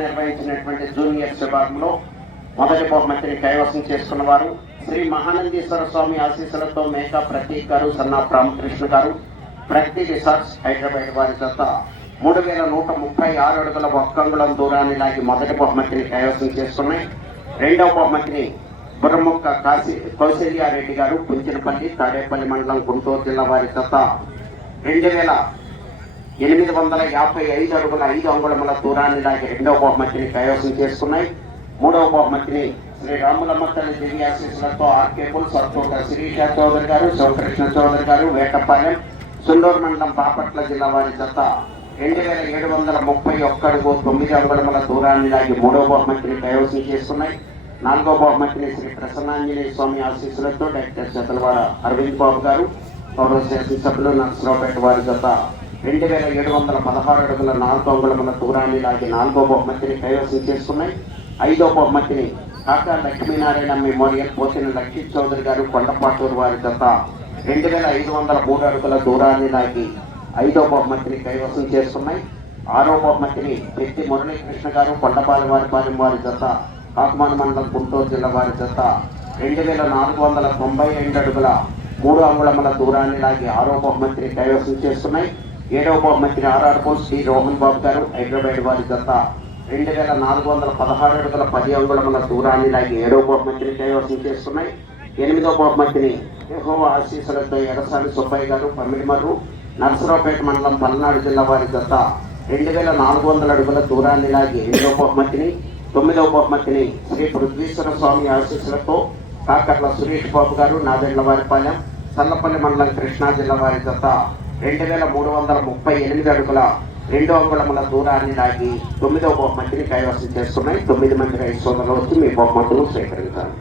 నిర్వహించినటువంటి జూనియర్స్ విభాగంలో మొదటి బహుమతిని కైవసం చేసుకున్న వారు శ్రీ మహానందీశ్వర స్వామి ఆశీస్సులతో మేకా ప్రతీక్ గారు, సన్నా రామకృష్ణ గారు, ప్రగతి రిసార్ట్స్ హైదరాబాద్ వారి జత 3136 అడుగుల 1 అంగుళం దూరాన్ని లాగి మొదటి బహుమతిని కైవసం చేసుకున్నాయి. రెండవ బహుమతిని బుర్రముక్క కౌశల్యారెడ్డి గారు, కుంచినపల్లి, తాడేపల్లి మండలం, గుంటూరు జిల్లా వారి జత 2855 అడుగుల 5 అంగుళముల దూరాన్ని లాగి రెండవ బహుమతిని కైవసం చేసుకున్నాయి. మూడవ బహుమతిని శ్రీ రాములమ్మ తల్లి దివ్య ఆశీస్సులతో ఆర్కేపుల్, సర్తోట శిరీష చౌదరి గారు, శివకృష్ణ చౌదరి గారు, వేటపాలెం, సుండూరు మండలం, బాపట్ల జిల్లా వారి జత 2731 అడుగు 9 అంగుళముల దూరాన్ని లాగి మూడవ బహుమతిని కైవసం చేసుకున్నాయి. నాలుగో బహుమతిని శ్రీ ప్రసన్నాంజనేయ స్వామి ఆశీస్సులతో డాక్టర్ చదలవాడ అరవింద్ బాబు గారు, గౌరవ శాసనసభ్యులు నర్సరావుపేట వారి జత 2716 అడుగుల 4 అంగుళముల దూరాన్ని లాగి నాలుగో బహుమతిని కైవసం చేసుకున్నాయి. ఐదో బహుమతిని కాకా లక్ష్మీనారాయణ మెమోరియల్ పోతిన లక్షిత్ చౌదరి గారు, కొండపాటూరు వారి జత 2503 అడుగుల దూరాన్ని లాగి ఐదో బహుమతిని కైవసం చేసుకున్నాయి. ఆరో బహుమతిని పెద్ది మురళీకృష్ణ గారు, కొండపాలెం వారి జత కాకుమాన మండలం, గుంటూరు జిల్లా వారి జత 2492 అడుగుల 3 అంగుళముల దూరాన్ని లాగి ఆరో బహుమతిని కైవసం చేసుకున్నాయి. ఏడవ బహుమతిని ఆర్ఆర్పూర్ శ్రీ రోహన్ బాబు గారు, హైదరాబాద్ వారి జత 2416 అడుగుల 10 అంగుళముల దూరాన్ని లాగి ఏడవ బహుమతిని కైవసం చేసుకున్నాయి. ఎనిమిదవ బహుమతిని యెహోవా ఆశీస్సులతో ఎరసాని సుబ్బయ్య గారు, పమ్మిడిమర్రు, నర్సరావుపేట మండలం, పల్నాడు జిల్లా వారి జత 2400 అడుగుల దూరాన్ని లాగి ఎనిమిదవ బహుమతిని. తొమ్మిదవ బహుమతిని శ్రీ పృథ్వీశ్వర స్వామి ఆశీస్సులతో కాకర్ల సురేష్ బాబు గారు, నాదెండ్లవారిపాలెం, సల్లపల్లి మండలం, కృష్ణా జిల్లా వారి జత 2338 అడుగుల 2 అంగుళముల దూరాన్ని లాగి 9వ బహుమతిని కైవసం చేస్తున్నాయి. 9 మంది రైతు సోదరులు వచ్చి మీ బహుమతులు స్వీకరించాలి.